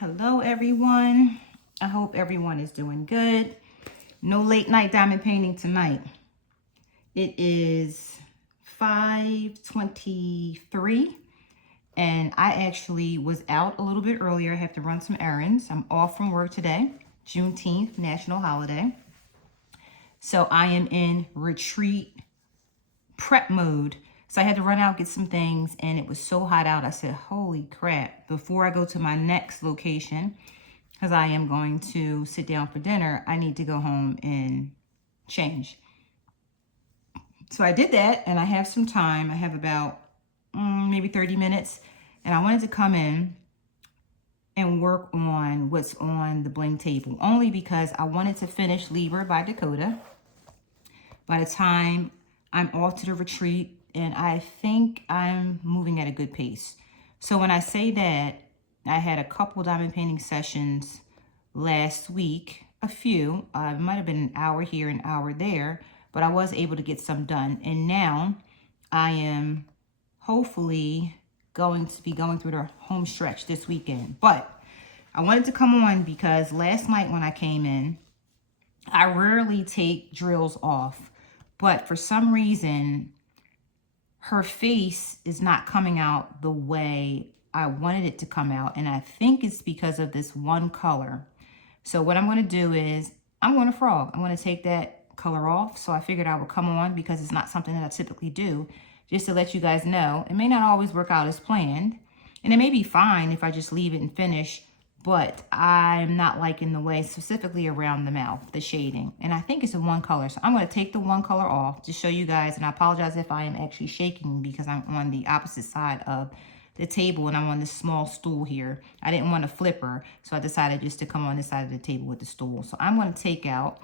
Hello everyone. I hope everyone is doing good. No late night diamond painting tonight. It is 5:23 and I actually was out a little bit earlier. I have to run some errands. I'm off from work today, Juneteenth, national holiday. So I am in retreat prep mode. So I had to run out, get some things, and it was so hot out. I said, holy crap, before I go to my next location, because I am going to sit down for dinner, I need to go home and change. So I did that, and I have some time. I have about maybe 30 minutes, and I wanted to come in and work on what's on the Bling table, only because I wanted to finish Libra by Dakota by the time I'm off to the retreat, and I think I'm moving at a good pace. So when I say that, I had a couple diamond painting sessions last week, a few. It might have been an hour here, an hour there, but I was able to get some done. And now I am hopefully going to be going through the home stretch this weekend. But I wanted to come on because last night when I came in, I rarely take drills off, but for some reason, her face is not coming out the way I wanted it to come out. And I think it's because of this one color. So what I'm going to do is I'm going to frog. I'm going to take that color off. So I figured I would come on because it's not something that I typically do, just to let you guys know. It may not always work out as planned. And it may be fine if I just leave it and finish, but I'm not liking the way, specifically around the mouth, the shading. And I think it's a one color. So I'm going to take the one color off to show you guys. And I apologize if I am actually shaking because I'm on the opposite side of the table and I'm on this small stool here. I didn't want to flip her, so I decided just to come on this side of the table with the stool. So I'm going to take out,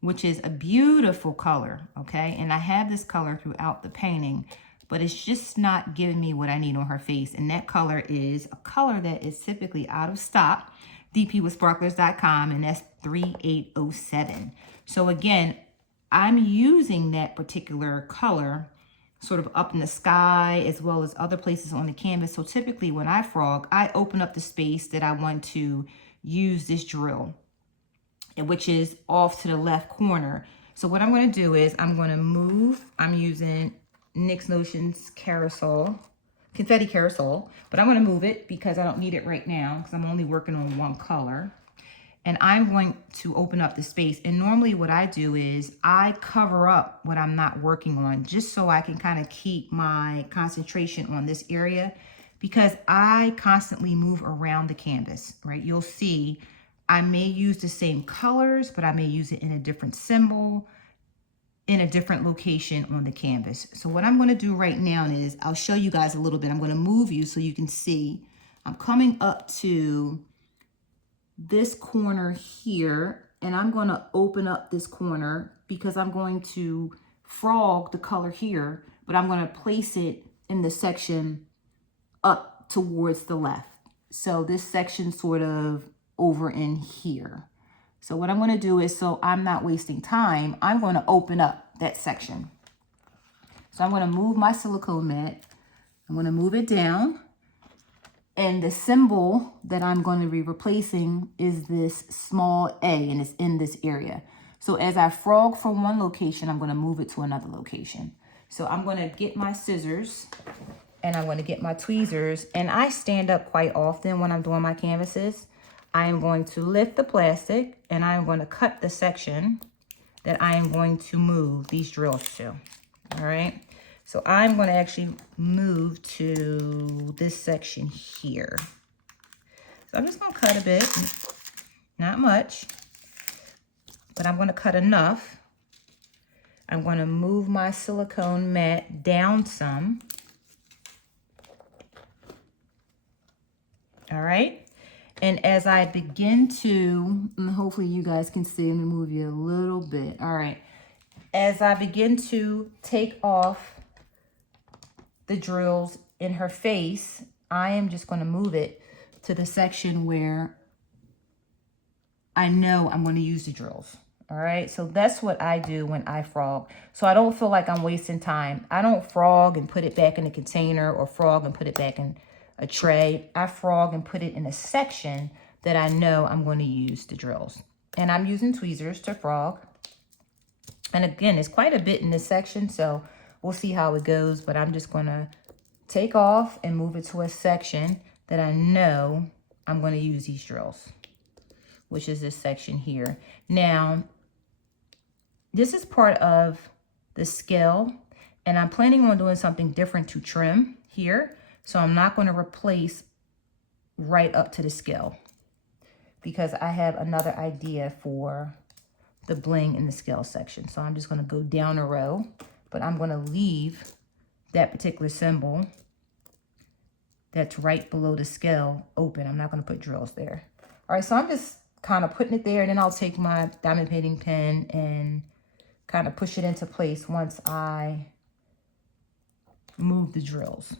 which is a beautiful color, okay? And I have this color throughout the painting, but it's just not giving me what I need on her face. And that color is a color that is typically out of stock, dpwithsparklers.com, and that's 3807. So again, I'm using that particular color sort of up in the sky as well as other places on the canvas. So typically when I frog, I open up the space that I want to use this drill, which is off to the left corner. So what I'm going to do is I'm going to move, I'm using NYX Notions Carousel, Confetti Carousel, but I'm going to move it because I don't need it right now because I'm only working on one color. And I'm going to open up the space. And normally what I do is I cover up what I'm not working on just so I can kind of keep my concentration on this area because I constantly move around the canvas, right? You'll see I may use the same colors, but I may use it in a different symbol, in a different location on the canvas. So what I'm going to do right now is I'll show you guys a little bit. I'm going to move you so you can see. I'm coming up to this corner here, and I'm going to open up this corner because I'm going to frog the color here, but I'm going to place it in the section up towards the left. So this section sort of over in here. So what I'm going to do is, so I'm not wasting time, I'm going to open up that section. So I'm going to move my silicone mat. I'm going to move it down. And the symbol that I'm going to be replacing is this small A, and it's in this area. So as I frog from one location, I'm going to move it to another location. So I'm going to get my scissors and I'm going to get my tweezers. And I stand up quite often when I'm doing my canvases. I am going to lift the plastic and I'm going to cut the section that I am going to move these drills to. All right. So I'm going to actually move to this section here. So I'm just going to cut a bit, not much, but I'm going to cut enough. I'm going to move my silicone mat down some. All right. And as I begin to, and hopefully you guys can see, let me move you a little bit. All right. As I begin to take off the drills in her face, I am just going to move it to the section where I know I'm going to use the drills. All right. So that's what I do when I frog. So I don't feel like I'm wasting time. I don't frog and put it back in a container or frog and put it back in a tray. I frog and put it in a section that I know I'm going to use the drills. And I'm using tweezers to frog. And again, it's quite a bit in this section, so we'll see how it goes. But I'm just going to take off and move it to a section that I know I'm going to use these drills, which is this section here. Now, this is part of the scale, and I'm planning on doing something different to trim here. So I'm not going to replace right up to the scale because I have another idea for the bling in the scale section. So I'm just going to go down a row, but I'm going to leave that particular symbol that's right below the scale open. I'm not going to put drills there. All right, so I'm just kind of putting it there, and then I'll take my diamond painting pen and kind of push it into place once I move the drills.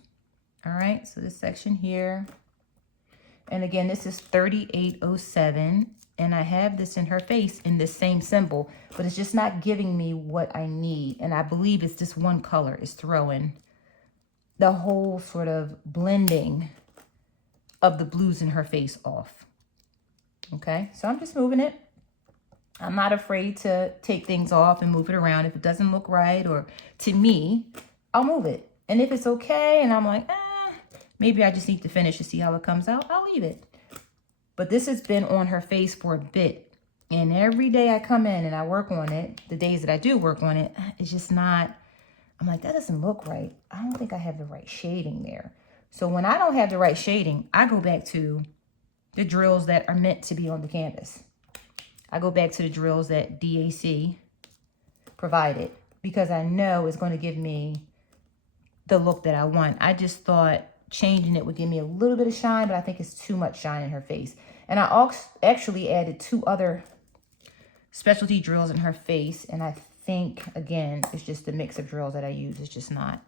All right, so this section here, and again, this is 3807, and I have this in her face in this same symbol, but it's just not giving me what I need. And I believe it's this one color is throwing the whole sort of blending of the blues in her face off. Okay, so I'm just moving it. I'm not afraid to take things off and move it around. If it doesn't look right, or to me, I'll move it. And if it's okay and I'm like, maybe I just need to finish to see how it comes out, I'll leave it. But this has been on her face for a bit. And every day I come in and I work on it, the days that I do work on it, it's just not, I'm like, that doesn't look right. I don't think I have the right shading there. So when I don't have the right shading, I go back to the drills that are meant to be on the canvas. I go back to the drills that DAC provided because I know it's going to give me the look that I want. I just thought changing it would give me a little bit of shine, but I think it's too much shine in her face. And I actually added 2 other specialty drills in her face, and I think, again, it's just the mix of drills that I use. It's just not,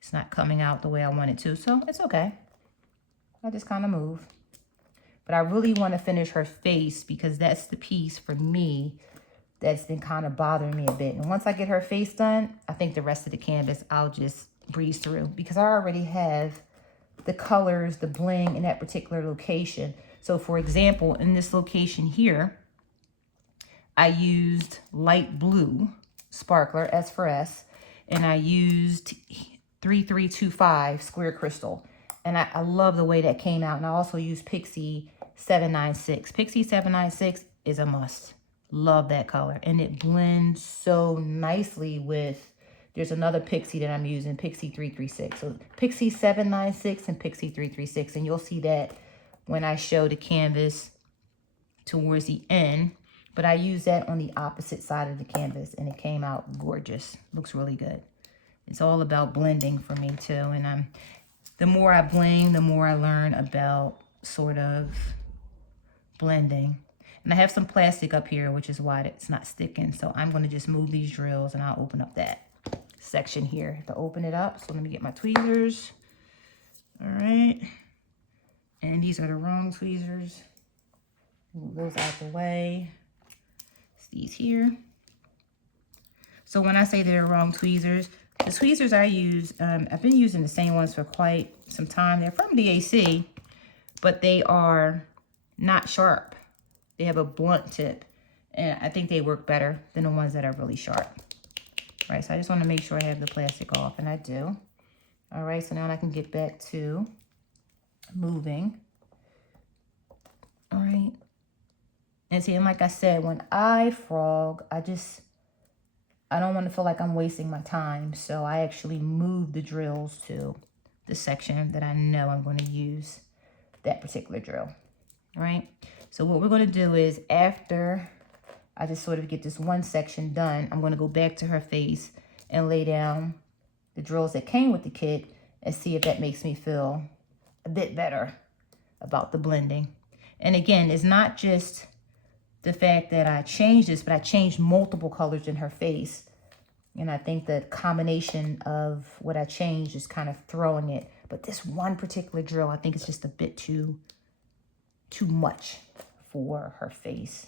it's not coming out the way I want it to, so it's okay. I just kind of move. But I really want to finish her face because that's the piece for me that's been kind of bothering me a bit. And once I get her face done, I think the rest of the canvas I'll just breeze through because I already have the colors, the bling in that particular location. So for example, in this location here, I used light blue sparkler, S for S, and I used 3325 square crystal. And I love the way that came out. And I also used Pixie 796. Pixie 796 is a must. Love that color. And it blends so nicely with, there's another Pixie that I'm using, Pixie 336. So Pixie 796 and Pixie 336. And you'll see that when I show the canvas towards the end. But I used that on the opposite side of the canvas and it came out gorgeous. Looks really good. It's all about blending for me too. And the more I bling, the more I learn about sort of blending. And I have some plastic up here, which is why it's not sticking. So I'm going to just move these drills and I'll open up that section here to open it up. So let me get my tweezers. All right. And these are the wrong tweezers. Move those out the way. It's these here. So when I say they're wrong tweezers, the tweezers I use, I've been using the same ones for quite some time. They're from DAC, but they are not sharp. They have a blunt tip, and I think they work better than the ones that are really sharp. All right, so I just want to make sure I have the plastic off, and I do. All right, so now I can get back to moving. All right. And see, and like I said, when I frog, I don't want to feel like I'm wasting my time. So I actually move the drills to the section that I know I'm going to use that particular drill. All right. So what we're going to do is after I just sort of get this one section done, I'm going to go back to her face and lay down the drills that came with the kit and see if that makes me feel a bit better about the blending. And again, it's not just the fact that I changed this, but I changed multiple colors in her face. And I think the combination of what I changed is kind of throwing it. But this one particular drill, I think it's just a bit too much for her face.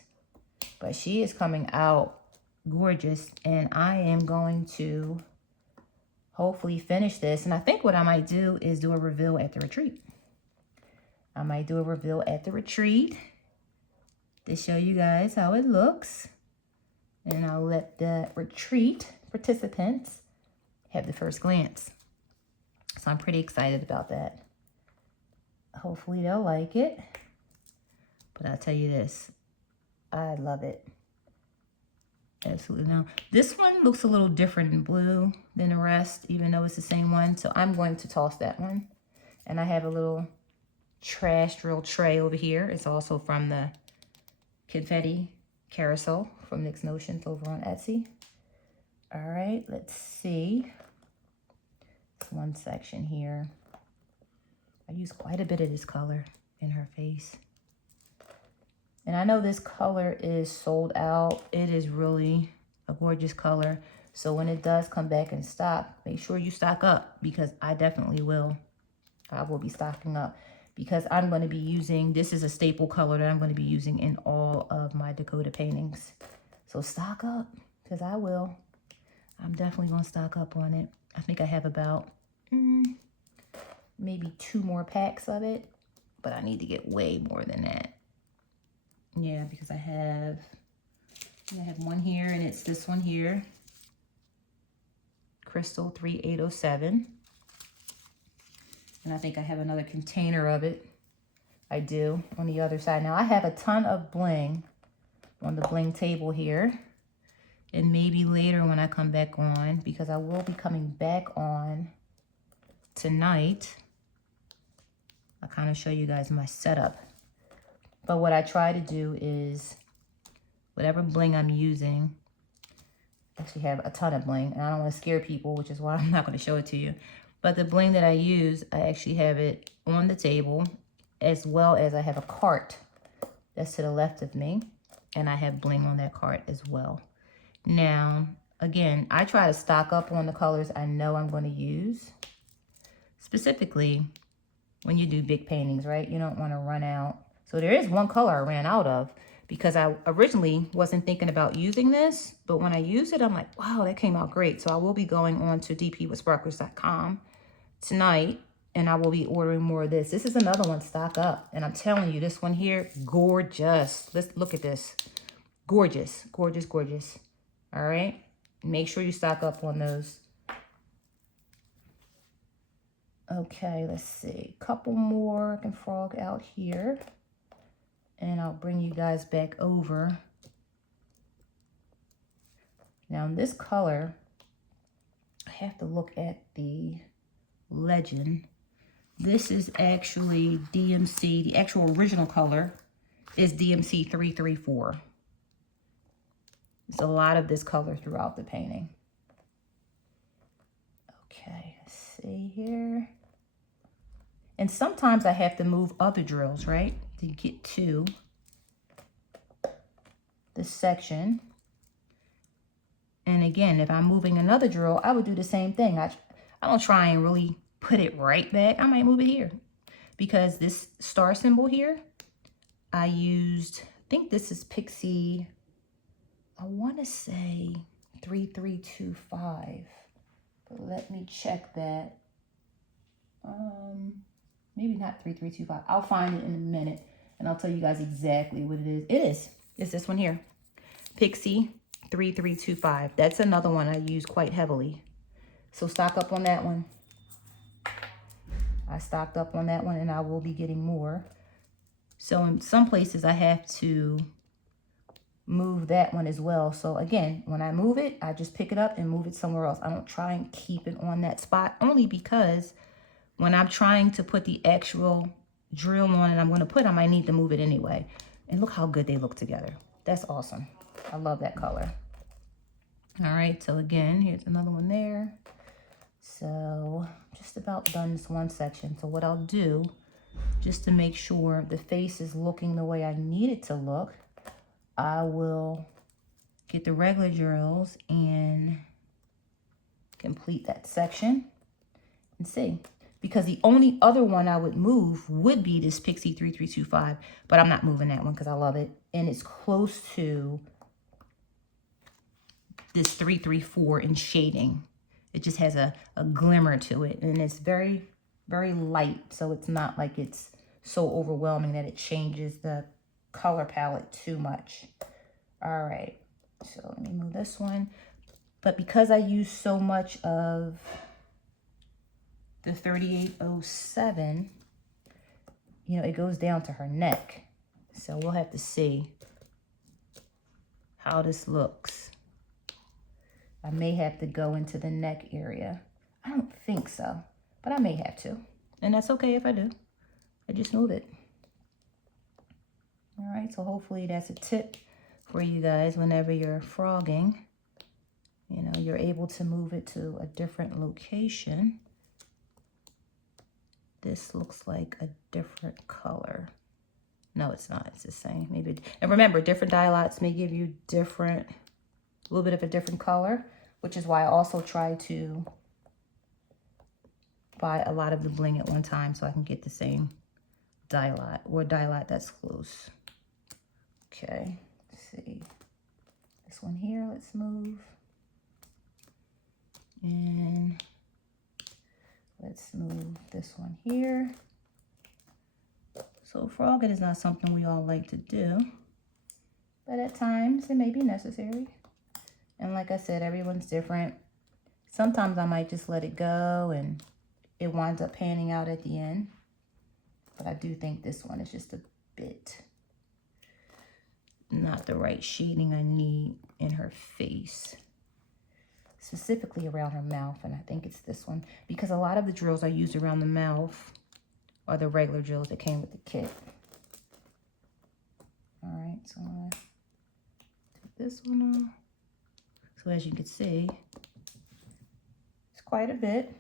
But she is coming out gorgeous. And I am going to hopefully finish this. And I think what I might do is do a reveal at the retreat. I might do a reveal at the retreat to show you guys how it looks. And I'll let the retreat participants have the first glance. So I'm pretty excited about that. Hopefully they'll like it. But I'll tell you this, I love it. Absolutely no. This one looks a little different in blue than the rest, even though it's the same one. So I'm going to toss that one. And I have a little trash drill tray over here. It's also from the confetti carousel from Nick's Notions over on Etsy. All right, let's see. It's one section here. I use quite a bit of this color in her face. And I know this color is sold out. It is really a gorgeous color. So when it does come back in stock, make sure you stock up, because I definitely will. I will be stocking up because I'm going to be using, this is a staple color that I'm going to be using in all of my Dakota paintings. So stock up, because I will. I'm definitely going to stock up on it. I think I have about maybe 2 more packs of it, but I need to get way more than that. Yeah, because I have one here, and it's this one here, Crystal 3807. And I think I have another container of it. I do, on the other side. Now I have a ton of bling on the bling table here. And maybe later when I come back on, because I will be coming back on tonight, I'll kind of show you guys my setup. But what I try to do is, whatever bling I'm using, I actually have a ton of bling, and I don't want to scare people, which is why I'm not going to show it to you. But the bling that I use, I actually have it on the table, as well as I have a cart that's to the left of me, and I have bling on that cart as well. Now, again, I try to stock up on the colors I know I'm going to use. Specifically, when you do big paintings, right? You don't want to run out. So there is one color I ran out of, because I originally wasn't thinking about using this, but when I use it, I'm like, wow, that came out great. So I will be going on to dpwithsparklers.com tonight, and I will be ordering more of this. This is another one, stock up. And I'm telling you, this one here, gorgeous. Let's look at this. Gorgeous, gorgeous, gorgeous. All right. Make sure you stock up on those. Okay, let's see. Couple more. I can frog out here. And I'll bring you guys back over. Now in this color, I have to look at the legend. This is actually DMC. The actual original color is DMC 334. There's a lot of this color throughout the painting. Okay, let's see here. And sometimes I have to move other drills, right, to get to this section. And again, if I'm moving another drill, I would do the same thing. I don't try and really put it right back. I might move it here, because this star symbol here, I used, I think this is Pixie, I want to say 3325, but let me check that. Maybe not 3325. I'll find it in a minute, and I'll tell you guys exactly what it is. It is. It's this one here, Pixie 3325. That's another one I use quite heavily. So stock up on that one. I stocked up on that one, and I will be getting more. So in some places I have to move that one as well. So again, when I move it, I just pick it up and move it somewhere else. I don't try and keep it on that spot, only because when I'm trying to put the actual drill on it, I might need to move it anyway. And look how good they look together. That's awesome. I love that color. All right, so again, here's another one there. So just about done this one section. So what I'll do, just to make sure the face is looking the way I need it to look, I will get the regular drills and complete that section and see. Because the only other one I would move would be this Pixie 3325, but I'm not moving that one because I love it. And it's close to this 334 in shading. It just has a glimmer to it, and it's very, very light. So it's not like it's so overwhelming that it changes the color palette too much. All right, so let me move this one. But because I use so much of the 3807, you know, it goes down to her neck. So we'll have to see how this looks. I may have to go into the neck area. I don't think so, but I may have to. And that's okay if I do. I just move it. All right, so hopefully that's a tip for you guys whenever you're frogging. You know, you're able to move it to a different location. This looks like a different color. No, it's not. It's the same. Maybe. And remember, different dye lots may give you different, a little bit of a different color, which is why I also try to buy a lot of the bling at one time so I can get the same dye lot or dye lot that's close. Okay, let's see. This one here, let's move. And let's move this one here. So frogging is not something we all like to do, but at times it may be necessary. And like I said, everyone's different. Sometimes I might just let it go and it winds up panning out at the end. But I do think this one is just a bit not the right shading I need in her face. Specifically around her mouth, and I think it's this one. Because a lot of the drills I use around the mouth are the regular drills that came with the kit. All right, so I'm gonna take this one off. So as you can see, it's quite a bit.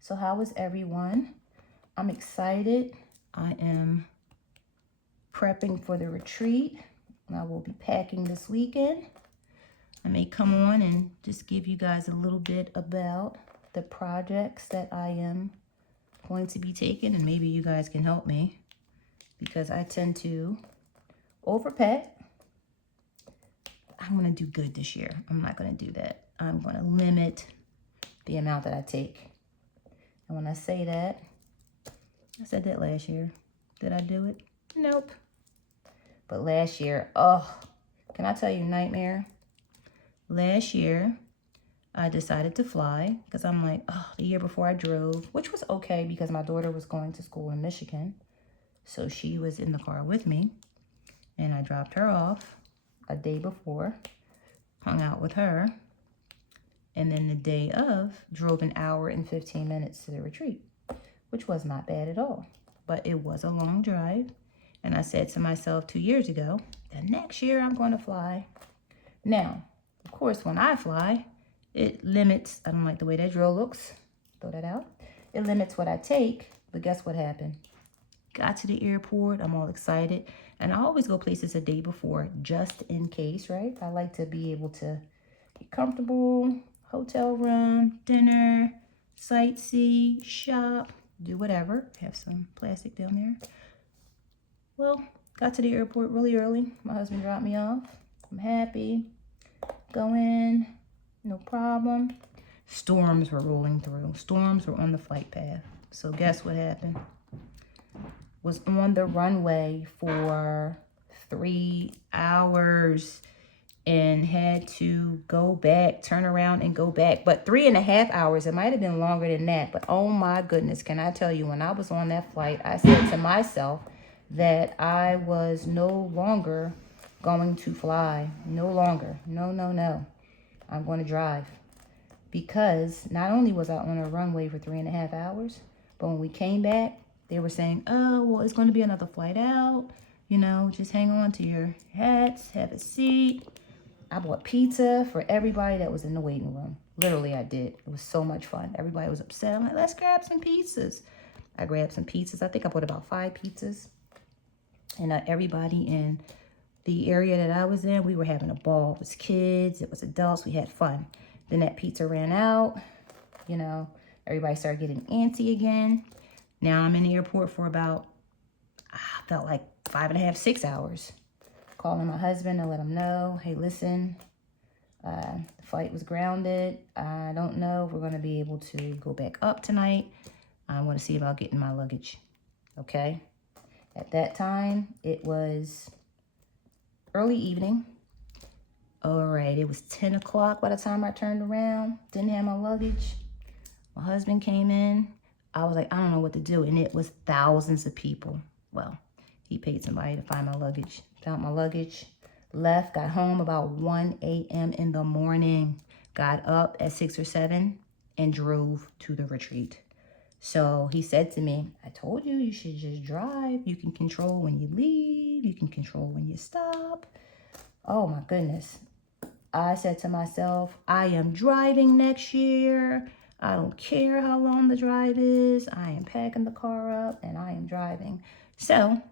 So how is everyone? I'm excited. I am prepping for the retreat. I will be packing this weekend. I may come on and just give you guys a little bit about the projects that I am going to be taking, and maybe you guys can help me because I tend to overpack. I'm going to do good this year. I'm not going to do that. I'm going to limit the amount that I take. And when I say that, I said that last year. Did I do it? Nope. But last year, oh, can I tell you, nightmare? Last year, I decided to fly because I'm like, oh, the year before I drove, which was okay because my daughter was going to school in Michigan. So she was in the car with me and I dropped her off a day before, hung out with her. And then the day of, drove an hour and 15 minutes to the retreat, which was not bad at all. But it was a long drive. And I said to myself 2 years ago, the next year I'm going to fly. Now, of course, when I fly, it limits, I don't like the way that drill looks, throw that out. It limits what I take, but guess what happened? Got to the airport, I'm all excited. And I always go places a day before, just in case, right? I like to be able to get comfortable, hotel room, dinner, sightsee, shop, do whatever. Have some plastic down there. Well, got to the airport really early. My husband dropped me off. I'm happy. Go in, no problem. Storms were rolling through. Storms were on the flight path. So guess what happened? Was on the runway for 3 hours and had to go back, turn around and go back. But 3.5 hours, it might have been longer than that. But oh my goodness, can I tell you, when I was on that flight, I said to myself that I was no longer going to fly. No longer. No, no, no. I'm going to drive. Because not only was I on a runway for 3.5 hours, but when we came back, they were saying, oh, well, it's going to be another flight out. You know, just hang on to your hats, have a seat. I bought pizza for everybody that was in the waiting room. Literally, I did. It was so much fun. Everybody was upset. I'm like, let's grab some pizzas. I grabbed some pizzas. I think I bought about 5 pizzas. And everybody in the area that I was in, we were having a ball. It was kids, it was adults, we had fun. Then that pizza ran out, you know, everybody started getting antsy again. Now I'm in the airport for about, I felt like 5.5, 6 hours. Calling my husband to let him know, hey, listen, the flight was grounded. I don't know if we're going to be able to go back up tonight. I want to see about getting my luggage, okay? At that time, it was early evening. All right, it was 10 o'clock by the time I turned around. Didn't have my luggage. My husband came in. I was like, I don't know what to do. And it was thousands of people. Well, he paid somebody to find my luggage. Found my luggage. Left, got home about 1 a.m. in the morning. Got up at 6 or 7 and drove to the retreat. So he said to me, I told you, you should just drive. You can control when you leave. You can control when you stop. Oh my goodness. I said to myself, I am driving next year. I don't care how long the drive is. I am packing the car up and I am driving. So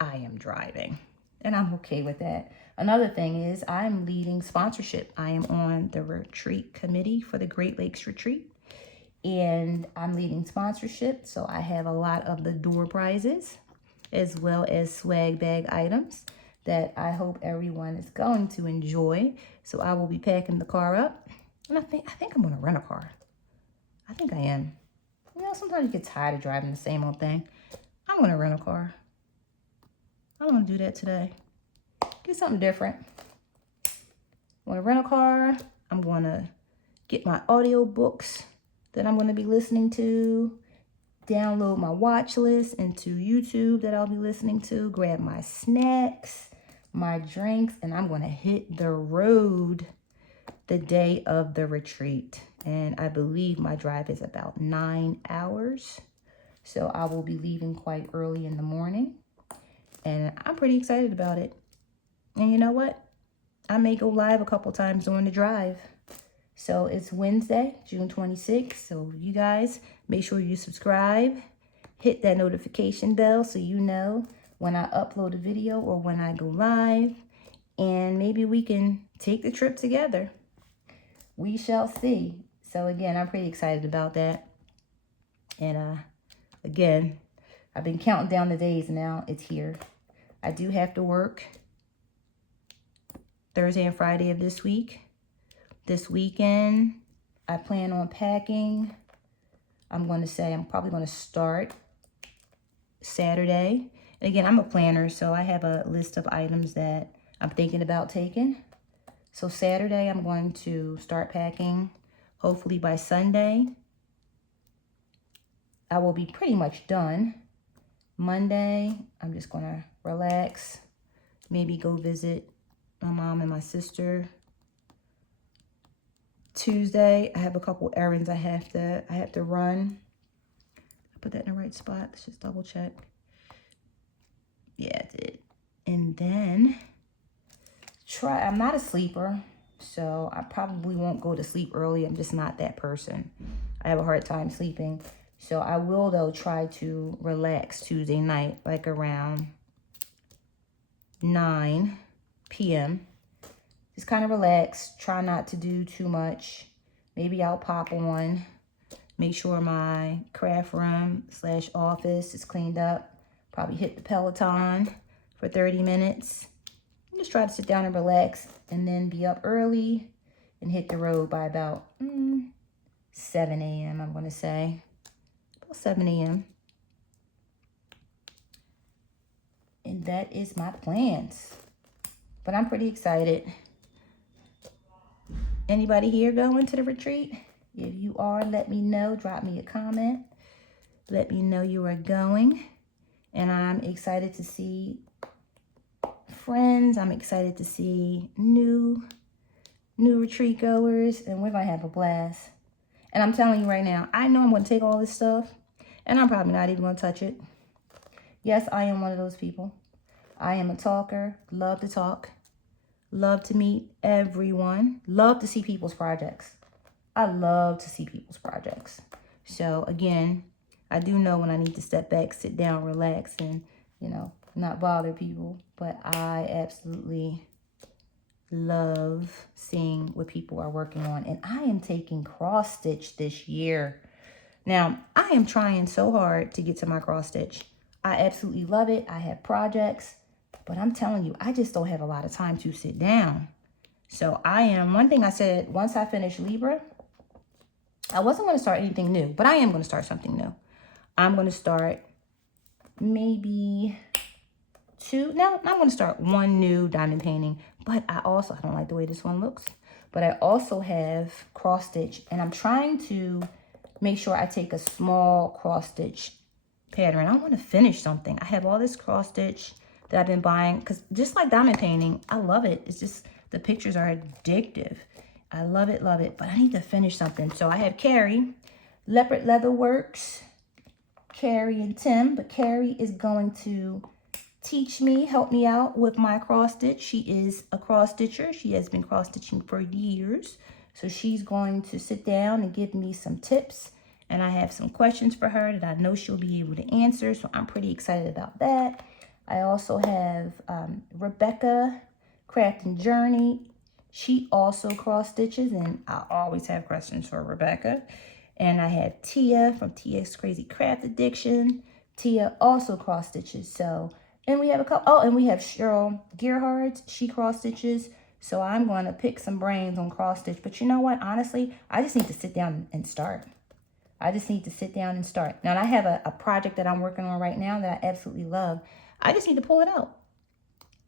I am driving and I'm okay with that. Another thing is I'm leading sponsorship. I am on the retreat committee for the Great Lakes Retreat and I'm leading sponsorship. So I have a lot of the door prizes as well as swag bag items that I hope everyone is going to enjoy. So I will be packing the car up. And I think I'm gonna rent a car. I think I am. You know, sometimes you get tired of driving the same old thing. I'm gonna rent a car. I'm gonna do that today. Get something different. I'm gonna rent a car. I'm gonna get my audio books that I'm gonna be listening to. Download my watch list into YouTube that I'll be listening to. Grab my snacks, my drinks, and I'm going to hit the road the day of the retreat. And I believe my drive is about 9 hours. So I will be leaving quite early in the morning. And I'm pretty excited about it. And you know what? I may go live a couple times during the drive. So it's Wednesday, June 26th. So you guys, make sure you subscribe. Hit that notification bell so you know when I upload a video or when I go live. And maybe we can take the trip together. We shall see. So again, I'm pretty excited about that. And again, I've been counting down the days now. It's here. I do have to work Thursday and Friday of this week. This weekend, I plan on packing. I'm probably going to start Saturday. And again, I'm a planner, so I have a list of items that I'm thinking about taking. So Saturday, I'm going to start packing. Hopefully by Sunday, I will be pretty much done. Monday, I'm just going to relax. Maybe go visit my mom and my sister. Tuesday, I have a couple errands I have to run. I put that in the right spot. Let's just double check. Yeah, I did. And then I'm not a sleeper, so I probably won't go to sleep early. I'm just not that person. I have a hard time sleeping. So I will, though, try to relax Tuesday night, like around 9 p.m. Just kind of relax. Try not to do too much. Maybe I'll pop on. Make sure my craft room / office is cleaned up. Probably hit the Peloton for 30 minutes. Just try to sit down and relax and then be up early and hit the road by about 7 a.m. I'm going to say. About 7 a.m. And that is my plans. But I'm pretty excited. Anybody here going to the retreat? If you are, let me know. Drop me a comment. Let me know you are going. And I'm excited to see friends. I'm excited to see new retreat goers. And we're going to have a blast. And I'm telling you right now, I know I'm going to take all this stuff. And I'm probably not even going to touch it. Yes, I am one of those people. I am a talker. Love to talk. Love to meet everyone. Love to see people's projects. I love to see people's projects. So again, I do know when I need to step back, sit down, relax, and, not bother people. But I absolutely love seeing what people are working on. And I am taking cross stitch this year. Now, I am trying so hard to get to my cross stitch. I absolutely love it. I have projects. But I'm telling you, I just don't have a lot of time to sit down. So one thing I said, once I finish Libra, I wasn't going to start anything new, but I am going to start something new. I'm going to start maybe now I'm going to start one new diamond painting. But I don't like the way this one looks. But I also have cross stitch, and I'm trying to make sure I take a small cross stitch pattern. I want to finish something. I have all this cross stitch that I've been buying because just like diamond painting, I love it. It's just the pictures are addictive. I love it, but I need to finish something. So I have Carrie, Leopard Leather Works, Carrie and Tim, but Carrie is going to teach me, help me out with my cross stitch. She is a cross stitcher. She has been cross stitching for years. So she's going to sit down and give me some tips. And I have some questions for her that I know she'll be able to answer. So I'm pretty excited about that. I also have Rebecca, Craft and Journey. She also cross stitches, and I always have questions for Rebecca. And I have Tia from Tia's Crazy Craft Addiction. Tia also cross stitches. So, and we have a couple, and we have Cheryl Gearhards. She cross stitches. So I'm going to pick some brains on cross stitch. But you know what? Honestly, I just need to sit down and start. Now, I have a project that I'm working on right now that I absolutely love. I just need to pull it out.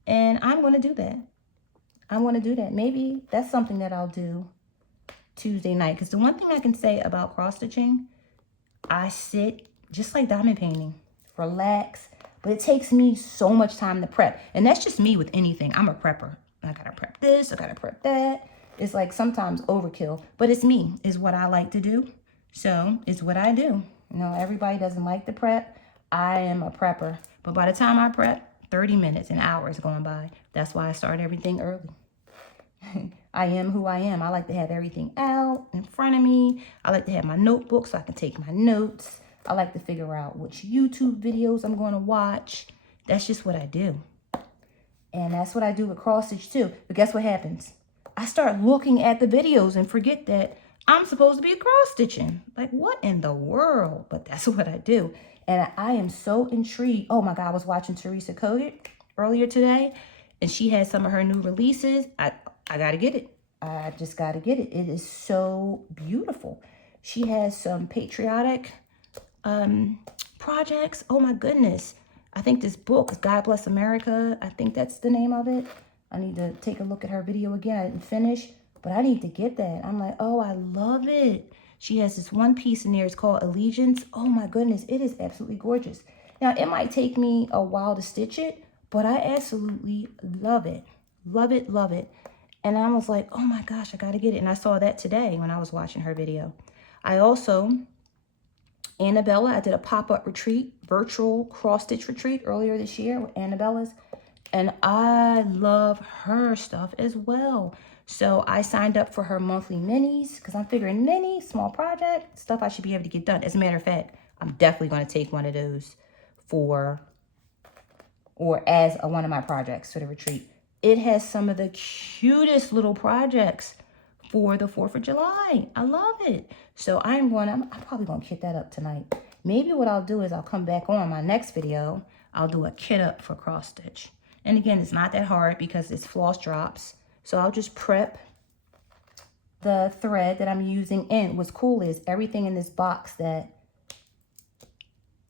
And I'm going to do that. Maybe that's something that I'll do Tuesday night. Because the one thing I can say about cross stitching, I sit just like diamond painting, relax. But it takes me so much time to prep. And that's just me with anything. I'm a prepper. I got to prep this. I got to prep that. It's like sometimes overkill. But it's me. It's what I like to do. So it's what I do. You know, everybody doesn't like to prep. I am a prepper. But by the time I prep, 30 minutes, an hour is going by. That's why I start everything early. I am who I am. I like to have everything out in front of me. I like to have my notebook so I can take my notes. I like to figure out which YouTube videos I'm going to watch. That's just what I do. And that's what I do with cross stitch too. But guess what happens? I start looking at the videos and forget that I'm supposed to be cross stitching. Like, what in the world? But that's what I do. And I am so intrigued. Oh my God, I was watching Teresa Kogut earlier today, and she had some of her new releases. I got to get it. I just got to get it. It is so beautiful. She has some patriotic projects. Oh my goodness. I think this book is God Bless America. I think that's the name of it. I need to take a look at her video again. I didn't finish, but I need to get that. I'm like, oh, I love it. She has this one piece in there. It's called Allegiance. Oh my goodness. It is absolutely gorgeous. Now, it might take me a while to stitch it, but I absolutely love it. Love it. And I was like, oh my gosh, I got to get it. And I saw that today when I was watching her video. I also, Annabella, I did a pop-up retreat, virtual cross-stitch retreat earlier this year with Annabella's. And I love her stuff as well. So I signed up for her monthly minis because I'm figuring mini, small project, stuff I should be able to get done. As a matter of fact, I'm definitely going to take one of those as one of my projects for the retreat. It has some of the cutest little projects for the 4th of July. I love it. So I'm probably going to kit that up tonight. Maybe what I'll do is I'll come back on my next video. I'll do a kit up for cross stitch. And again, it's not that hard because it's floss drops. So I'll just prep the thread that I'm using. And what's cool is everything in this box that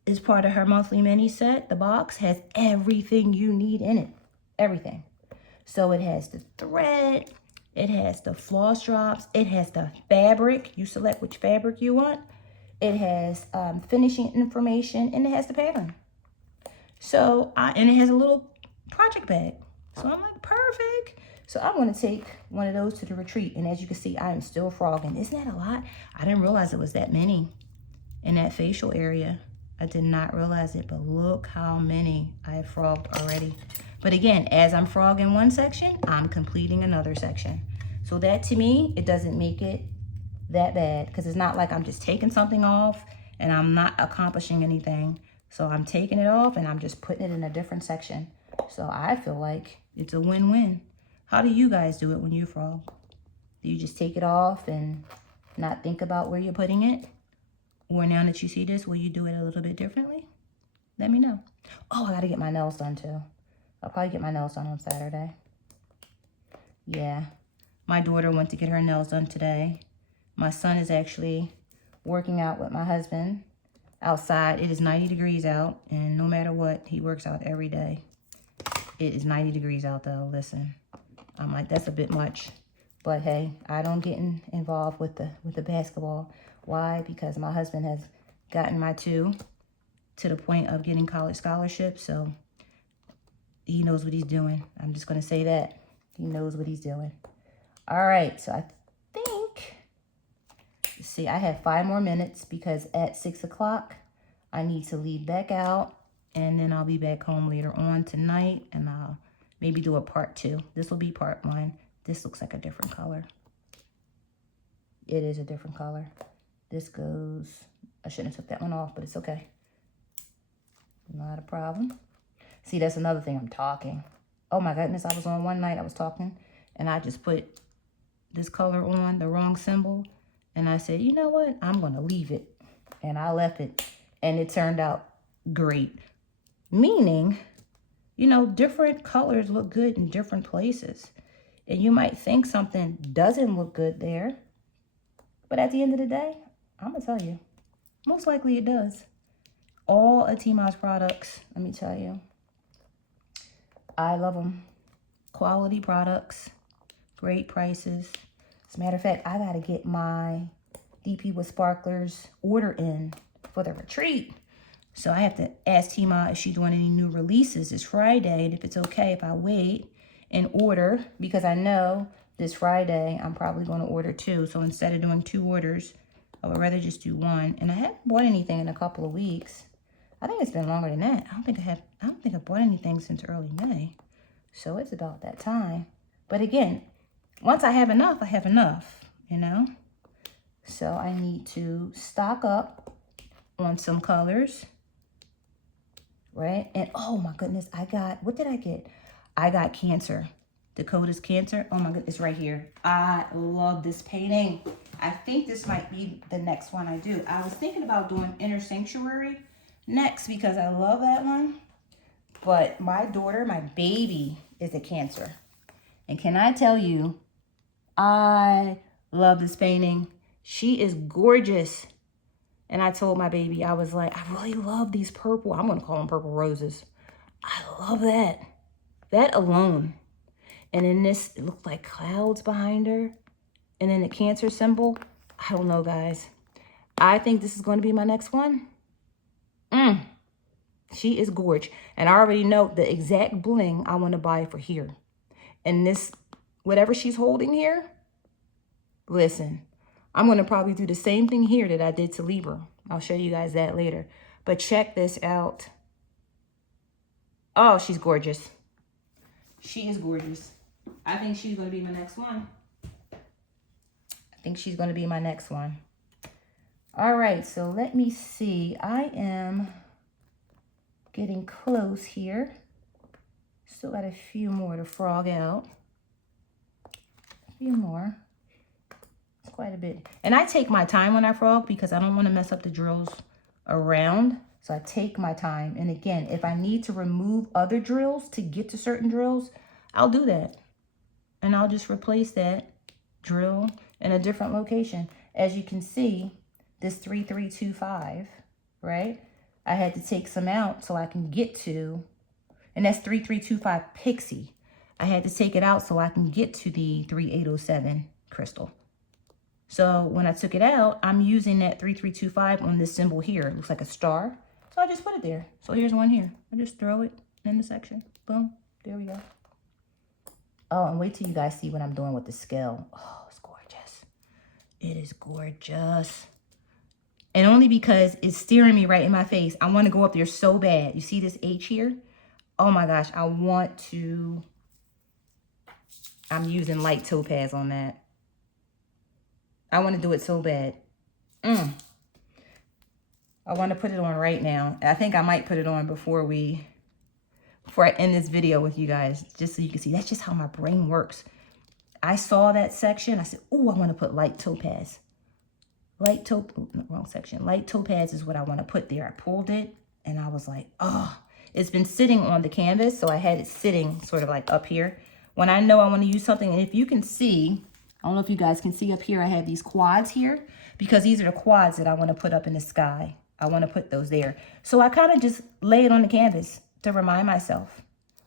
is part of her monthly mini set, the box has everything you need in it. Everything. So it has the thread, it has the floss drops, it has the fabric. You select which fabric you want. It has finishing information, and it has the pattern. So, and it has a little project bag. So I'm like, perfect. So I'm going to take one of those to the retreat. And as you can see, I am still frogging. Isn't that a lot? I didn't realize it was that many in that facial area. I did not realize it, but look how many I have frogged already. But again, as I'm frogging one section, I'm completing another section. So that to me, it doesn't make it that bad because it's not like I'm just taking something off and I'm not accomplishing anything. So I'm taking it off and I'm just putting it in a different section. So I feel like it's a win-win. How do you guys do it when you frog? Do you just take it off and not think about where you're putting it? Or now that you see this, will you do it a little bit differently? Let me know. Oh, I got to get my nails done too. I'll probably get my nails done on Saturday. Yeah. My daughter went to get her nails done today. My son is actually working out with my husband outside. It is 90 degrees out, and no matter what, he works out every day. It is 90 degrees out though. Listen, I'm like, that's a bit much. But hey, I don't get involved with the basketball. Why? Because my husband has gotten my two to the point of getting college scholarships. So he knows what he's doing. I'm just going to say that. He knows what he's doing. All right. So I think, let's see, I have 5 more minutes because at 6 o'clock, I need to leave back out. And then I'll be back home later on tonight. And I'll maybe do a part 2. This will be part 1. This looks like a different color. It is a different color. This goes, I shouldn't have took that one off, but it's okay. Not a problem. See, that's another thing, I'm talking. Oh my goodness, I was on one night, I was talking, and I just put this color on, the wrong symbol, and I said, you know what, I'm going to leave it. And I left it, and it turned out great. Meaning, you know, different colors look good in different places. And you might think something doesn't look good there. But at the end of the day, I'm going to tell you, most likely it does. All of Tima's products, let me tell you, I love them. Quality products, great prices. As a matter of fact, I got to get my DP with Sparklers order in for the retreat. So I have to ask Tima if she's doing any new releases this Friday, and if it's okay if I wait and order, because I know this Friday I'm probably going to order 2. So instead of doing 2 orders, I would rather just do 1. And I haven't bought anything in a couple of weeks. I think it's been longer than that. I don't think I've bought anything since early May. So it's about that time. But again, once I have enough, you know. So I need to stock up on some colors. Right? And oh my goodness, what did I get? I got Cancer. Dakota's Cancer. Oh my goodness, it's right here. I love this painting. I think this might be the next one I do. I was thinking about doing Inner Sanctuary next because I love that one. But my daughter, my baby, is a Cancer. And can I tell you, I love this painting. She is gorgeous. And I told my baby, I was like, I really love these purple. I'm going to call them purple roses. I love that. That alone. And in this, it looked like clouds behind her. And then the Cancer symbol. I don't know, guys. I think this is going to be my next one. She is gorgeous. And I already know the exact bling I want to buy for here. And this, whatever she's holding here, listen, I'm going to probably do the same thing here that I did to Libra. I'll show you guys that later. But check this out. Oh, she's gorgeous. She is gorgeous. I think she's going to be my next one. All right, so let me see. I am getting close here. Still got a few more to frog out. A few more. It's quite a bit. And I take my time when I frog because I don't want to mess up the drills around. So I take my time. And again, if I need to remove other drills to get to certain drills, I'll do that. And I'll just replace that drill in a different location. As you can see, this 3325, right? I had to take some out so I can get to, and that's 3325 Pixie. I had to take it out so I can get to the 3807 crystal. So when I took it out, I'm using that 3325 on this symbol here. It looks like a star. So I just put it there. So here's one here. I just throw it in the section. Boom. There we go. Oh, and wait till you guys see what I'm doing with the scale. Oh, it's gorgeous. It is gorgeous. And only because it's staring me right in my face. I want to go up there so bad. You see this H here? Oh my gosh, I want to. I'm using light topaz on that. I want to do it so bad. I want to put it on right now. I think I might put it on before I end this video with you guys, just so you can see. That's just how my brain works. I saw that section. I said, oh, I want to put light topaz. Wrong section. Light topaz is what I want to put there. I pulled it and I was like, oh, it's been sitting on the canvas. So I had it sitting sort of like up here. When I know I want to use something, and if you can see, I don't know if you guys can see up here, I have these quads here because these are the quads that I want to put up in the sky. I want to put those there. So I kind of just lay it on the canvas to remind myself.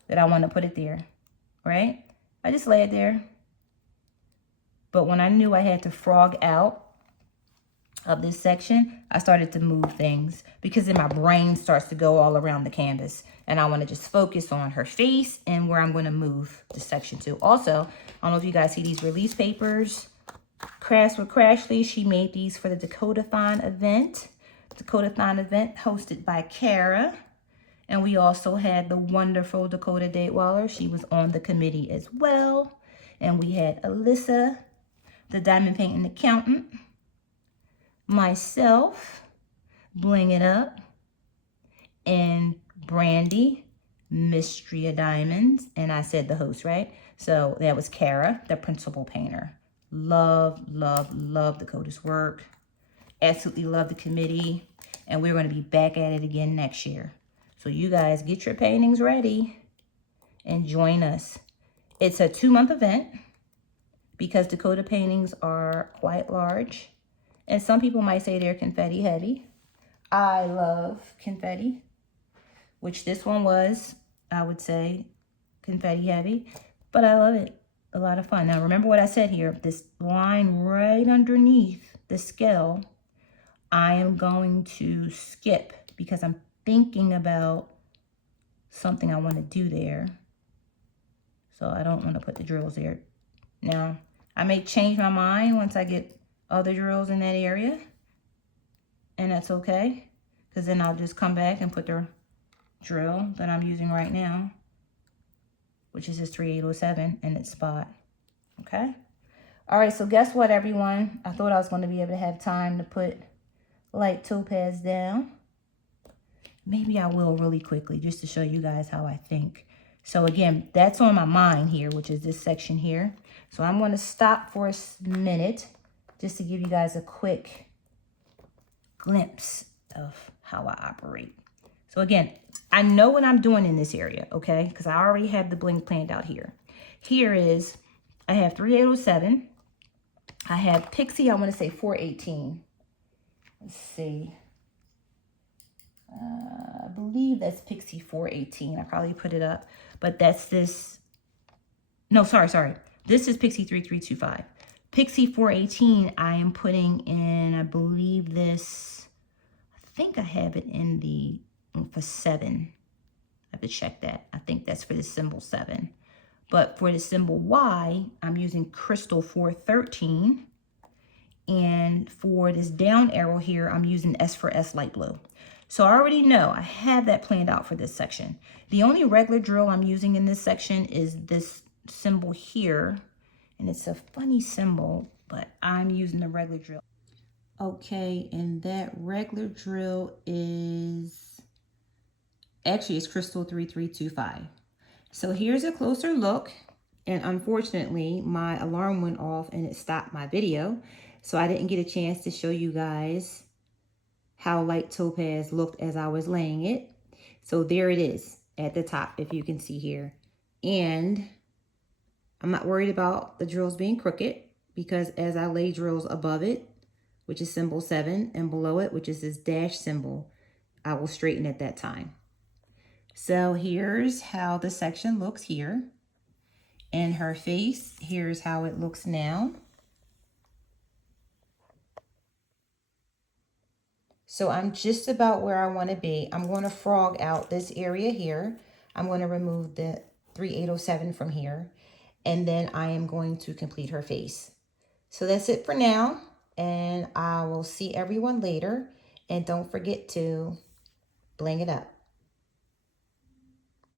that I want to put it there, right? I just lay it there. But when I knew I had to frog out of this section, I started to move things because then my brain starts to go all around the canvas. And I want to just focus on her face and where I'm going to move the section to. Also, I don't know if you guys see these release papers. Crafts with Crashly, she made these for the Dakota-thon event. Dakota-thon event hosted by Kara. And we also had the wonderful Dakota Datewaller. She was on the committee as well. And we had Alyssa, the diamond painting accountant, myself, Bling It Up, and Brandy, Mystery of Diamonds. And I said the host, right? So that was Kara, the principal painter. Love, love, love Dakota's work. Absolutely love the committee. And we're going to be back at it again next year. So you guys get your paintings ready and join us. It's a 2-month event because Dakota paintings are quite large. And some people might say they're confetti heavy. I love confetti, which this one was, I would say, confetti heavy. But I love it. A lot of fun. Now remember what I said here. This line right underneath the scale, I am going to skip because I'm thinking about something I want to do there. So I don't want to put the drills there. Now, I may change my mind once I get other drills in that area. And that's okay. Because then I'll just come back and put the drill that I'm using right now, which is this 3807 in its spot. Okay? All right, so guess what, everyone? I thought I was going to be able to have time to put light topaz down. Maybe I will really quickly just to show you guys how I think. So again, that's on my mind here, which is this section here. So I'm going to stop for a minute just to give you guys a quick glimpse of how I operate. So again, I know what I'm doing in this area, okay? Because I already have the bling planned out here. Here is, I have 3807. I have Pixie, I want to say 418. Let's see. I believe that's Pixie 418. I probably put it up, but that's this. No, sorry. This is Pixie 3325. Pixie 418, I am putting in, I believe this, I think I have it in the, for 7. I have to check that. I think that's for the symbol 7. But for the symbol Y, I'm using Crystal 413. And for this down arrow here, I'm using S for S light blue. So I already know I have that planned out for this section. The only regular drill I'm using in this section is this symbol here. And it's a funny symbol, but I'm using the regular drill. Okay, and that regular drill is, actually it's Crystal 3325. So here's a closer look. And unfortunately, my alarm went off and it stopped my video. So I didn't get a chance to show you guys how light topaz looked as I was laying it. So there it is at the top, if you can see here. And I'm not worried about the drills being crooked because as I lay drills above it, which is symbol 7, and below it, which is this dash symbol, I will straighten at that time. So here's how the section looks here. And her face, here's how it looks now. So I'm just about where I want to be. I'm going to frog out this area here. I'm going to remove the 3807 from here. And then I am going to complete her face. So that's it for now. And I will see everyone later. And don't forget to bling it up.